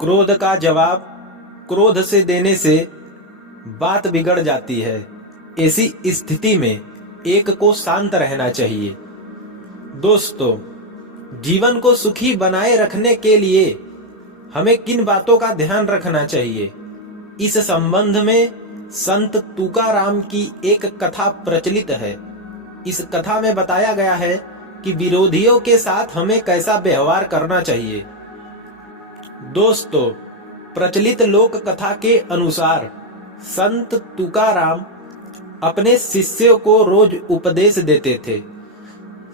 क्रोध का जवाब क्रोध से देने से बात बिगड़ जाती है। ऐसी स्थिति में एक को शांत रहना चाहिए। दोस्तों, जीवन को सुखी बनाए रखने के लिए हमें किन बातों का ध्यान रखना चाहिए, इस संबंध में संत तुकाराम की एक कथा प्रचलित है। इस कथा में बताया गया है कि विरोधियों के साथ हमें कैसा व्यवहार करना चाहिए। दोस्तों, प्रचलित लोक कथा के अनुसार संत तुकाराम अपने शिष्यों को रोज उपदेश देते थे।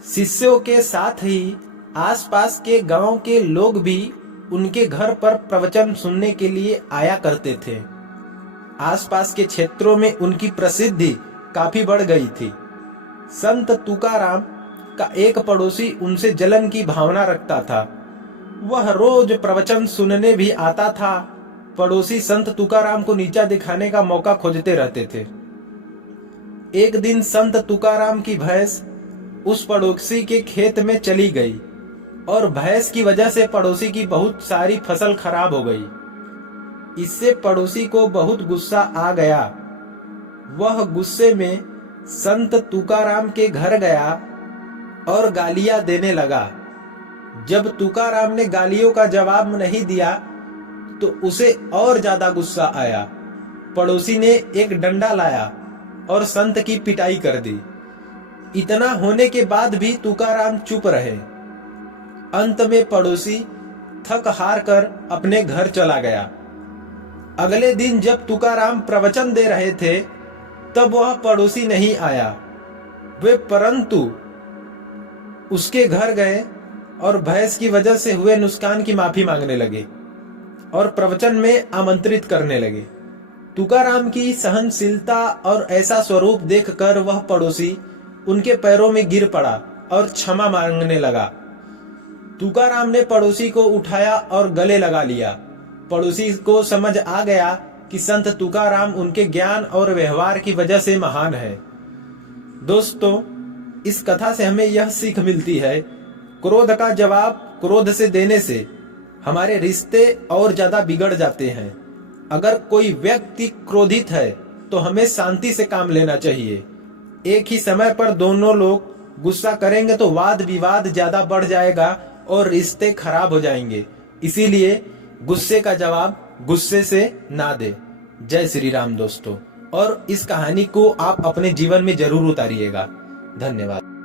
शिष्यों के साथ ही आसपास के गांव के लोग भी उनके घर पर प्रवचन सुनने के लिए आया करते थे। आसपास के क्षेत्रों में उनकी प्रसिद्धि काफी बढ़ गई थी। संत तुकाराम का एक पड़ोसी उनसे जलन की भावना रखता था। वह रोज प्रवचन सुनने भी आता था। पड़ोसी संत तुकाराम को नीचा दिखाने का मौका खोजते रहते थे। एक दिन संत तुकाराम की भैंस उस पड़ोसी के खेत में चली गई और भैंस की वजह से पड़ोसी की बहुत सारी फसल खराब हो गई। इससे पड़ोसी को बहुत गुस्सा आ गया। वह गुस्से में संत तुकाराम के घर गया और गालियां देने लगा। जब तुकाराम ने गालियों का जवाब नहीं दिया तो उसे और ज्यादा गुस्सा आया। पड़ोसी ने एक डंडा लाया और संत की पिटाई कर दी। इतना होने के बाद भी तुकाराम चुप रहे। अंत में पड़ोसी थक हार कर अपने घर चला गया। अगले दिन जब तुकाराम प्रवचन दे रहे थे तब वह पड़ोसी नहीं आया। वे परंतु उसके घर गए और भैंस की वजह से हुए नुकसान की माफी मांगने लगे और प्रवचन में आमंत्रित करने लगे। तुकाराम की सहनशीलता और ऐसा स्वरूप देखकर वह पड़ोसी उनके पैरों में गिर पड़ा और क्षमा मांगने लगा। तुकाराम ने पड़ोसी को उठाया और गले लगा लिया। पड़ोसी को समझ आ गया कि संत तुकाराम उनके ज्ञान और व्यवहार की वजह से महान है। दोस्तों, इस कथा से हमें यह सीख मिलती है, क्रोध का जवाब क्रोध से देने से हमारे रिश्ते और ज्यादा बिगड़ जाते हैं। अगर कोई व्यक्ति क्रोधित है तो हमें शांति से काम लेना चाहिए। एक ही समय पर दोनों लोग गुस्सा करेंगे तो वाद विवाद ज्यादा बढ़ जाएगा और रिश्ते खराब हो जाएंगे। इसीलिए गुस्से का जवाब गुस्से से ना दे। जय श्री राम दोस्तों, और इस कहानी को आप अपने जीवन में जरूर उतारिएगा। धन्यवाद।